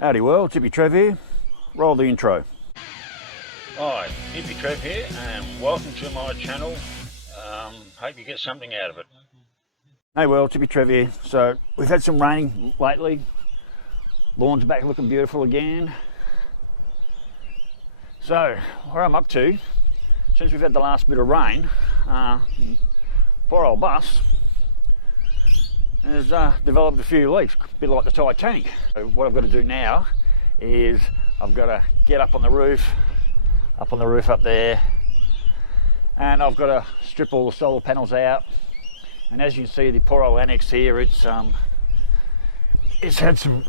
Howdy world, Hippy Trev here. Roll the intro. Hi, Hippy Trev here and welcome to my channel. Hope you get something out of it. Hey world, Hippy Trev here. So we've had some rain lately. Lawn's back looking beautiful again. So where I'm up to, since we've had the last bit of rain, poor old bus has developed a few leaks, a bit like the Titanic. So what I've got to do now is I've got to get up on the roof up there, and I've got to strip all the solar panels out. And as you can see, the poor old annex here, it's in some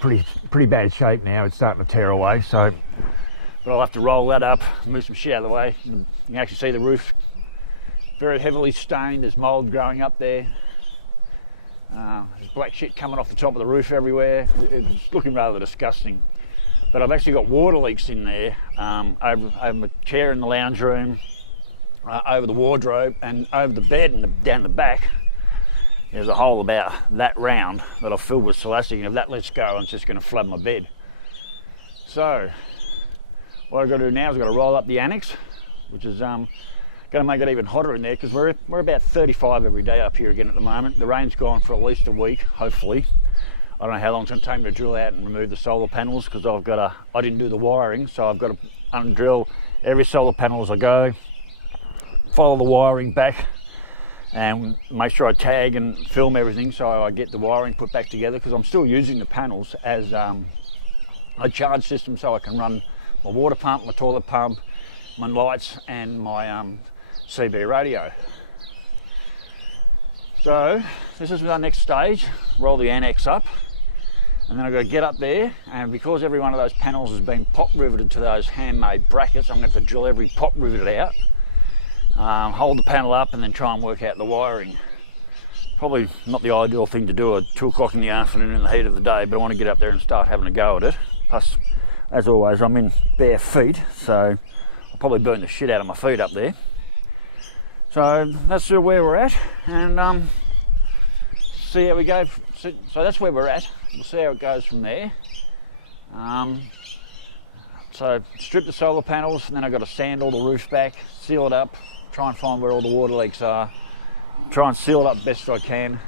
pretty bad shape now. It's starting to tear away. So, but I'll have to roll that up, move some shit out of the way. You can actually see the roof very heavily stained. There's mould growing up there. There's black shit coming off the top of the roof everywhere. It's looking rather disgusting. But I've actually got water leaks in there, over my chair in the lounge room, over the wardrobe, and over the bed and down the back. There's a hole about that round that I've filled with celastic, and if that lets go, I'm just going to flood my bed. So what I've got to do now is I've got to roll up the annex, which is going to make it even hotter in there, because we're about 35 every day up here again at the moment. The rain's gone for at least a week, hopefully. I don't know how long it's going to take me to drill out and remove the solar panels, because I didn't do the wiring, so I've got to undrill every solar panel as I go, follow the wiring back, and make sure I tag and film everything so I get the wiring put back together, because I'm still using the panels as a charge system, so I can run my water pump, my toilet pump, my lights, and my CB radio. So this is our next stage. Roll the annex up, and then I've got to get up there, and because every one of those panels has been pop riveted to those handmade brackets, I'm going to have to drill every pop riveted out, hold the panel up, and then try and work out the wiring. Probably not the ideal thing to do at 2 o'clock in the afternoon in the heat of the day, but I want to get up there and start having a go at it. Plus, as always, I'm in bare feet, so I'll probably burn the shit out of my feet up there. So that's where we're at, and see how we go. So that's where we're at. We'll see how it goes from there. So strip the solar panels, and then I've got to sand all the roof back, seal it up, try and find where all the water leaks are, try and seal it up best I can,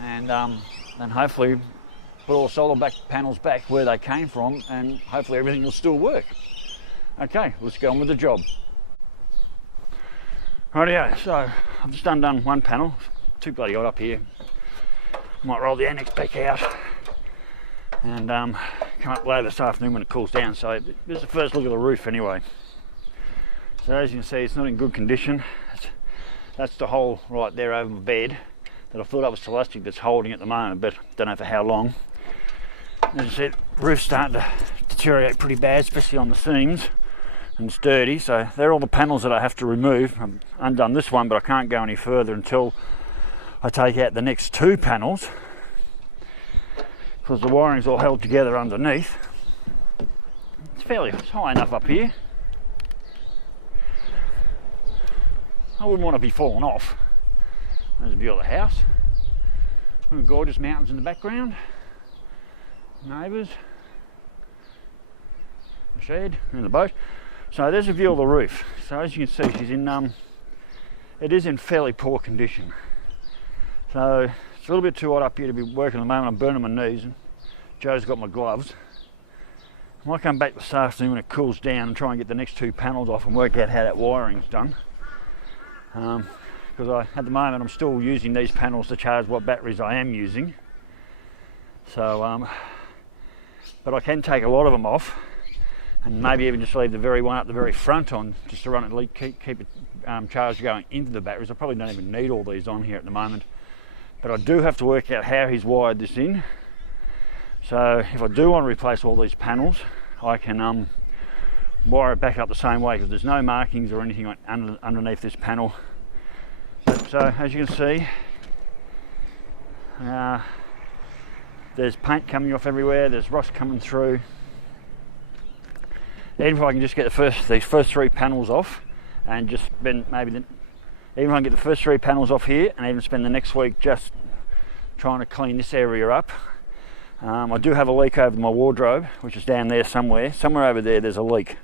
and then hopefully put all the solar panels back where they came from, and hopefully everything will still work. Okay, let's go on with the job. Rightio, so I've just undone one panel. Too bloody hot up here. Might roll the annex back out and come up later this afternoon when it cools down. So this is the first look at the roof anyway. So as you can see, it's not in good condition. That's the hole right there over my bed that I filled up with celastic that's holding at the moment, but don't know for how long. As you see, the roof's starting to deteriorate pretty bad, especially on the seams, and it's dirty. So they're all the panels that I have to remove. I've undone this one, but I can't go any further until I take out the next 2 panels, because the wiring's all held together underneath. It's high enough up here. I wouldn't want to be falling off. There's a view of the house. Gorgeous mountains in the background. Neighbours. The shed and the boat. So there's a view of the roof. So as you can see, she's in it is in fairly poor condition. So it's a little bit too hot up here to be working at the moment. I'm burning my knees, and Joe's got my gloves. I might come back this afternoon when it cools down and try and get the next 2 panels off and work out how that wiring's done. Because at the moment I'm still using these panels to charge what batteries I am using. So, but I can take a lot of them off, and maybe even just leave the very one at the very front on, just to run it, keep it charged going into the batteries. I probably don't even need all these on here at the moment, but I do have to work out how he's wired this in. So if I do want to replace all these panels, I can wire it back up the same way, because there's no markings or anything underneath this panel. So as you can see, there's paint coming off everywhere, there's rust coming through. Even if I can just get these first 3 panels off, and just spend even if I can get the first 3 panels off here, and even spend the next week just trying to clean this area up, I do have a leak over my wardrobe, which is down there somewhere. Somewhere over there there's a leak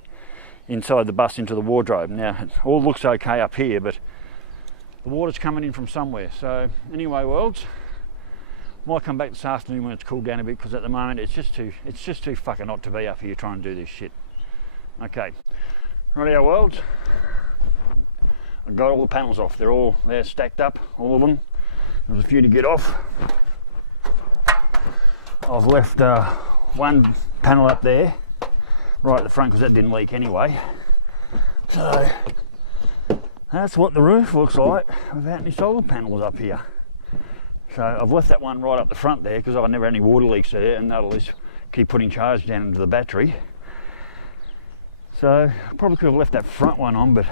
inside the bus into the wardrobe. Now it all looks okay up here, but the water's coming in from somewhere. So anyway, worlds, might come back this afternoon when it's cooled down a bit, because at the moment it's just too fucking hot to be up here trying to do this shit. Okay, rightio worlds, I've got all the panels off. They're stacked up, all of them. There's a few to get off. I've left one panel up there right at the front because that didn't leak anyway. So that's what the roof looks like without any solar panels up here. So I've left that one right up the front there because I never had any water leaks there, and that'll just keep putting charge down into the battery. So I probably could have left that front one on, but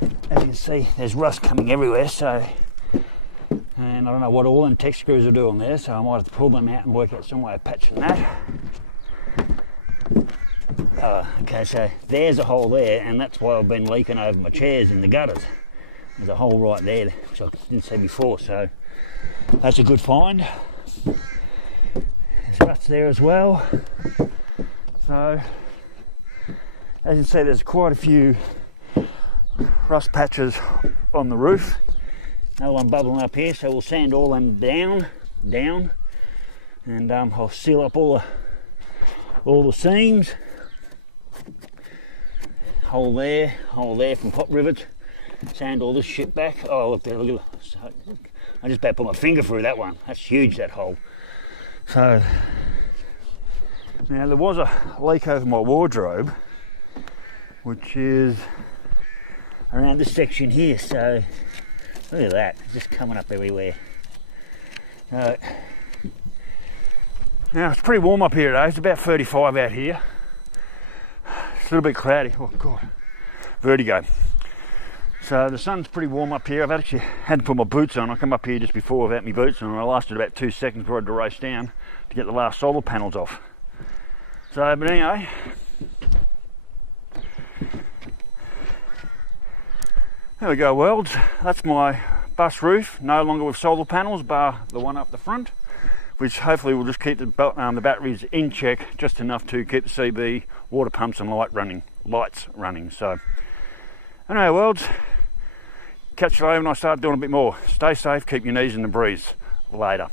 as you can see there's rust coming everywhere, so, and I don't know what all them tech screws will do on there, so I might have to pull them out and work out some way of patching that. Okay, so there's a hole there, and that's why I've been leaking over my chairs in the gutters. There's a hole right there, which I didn't see before, so that's a good find. There's rust there as well. So, as you can see, there's quite a few rust patches on the roof. Another one bubbling up here, so we'll sand all them down, and I'll seal up all the seams. Hole there from pop rivets. Sand all this shit back. Oh, look there, look at it. I just about put my finger through that one. That's huge, that hole. So, now there was a leak over my wardrobe, which is around this section here. So, look at that, it's just coming up everywhere. Now, it's pretty warm up here today. It's about 35 out here. It's a little bit cloudy. Oh God, vertigo. So the sun's pretty warm up here. I've actually had to put my boots on. I come up here just before without my boots on, and I lasted about 2 seconds before I had to race down to get the last solar panels off. So, but anyway, there we go, worlds. That's my bus roof, no longer with solar panels, bar the one up the front, which hopefully will just keep the batteries in check, just enough to keep the CB water pumps and lights running. So, anyway, worlds, catch you later when I start doing a bit more. Stay safe, keep your knees in the breeze. Later.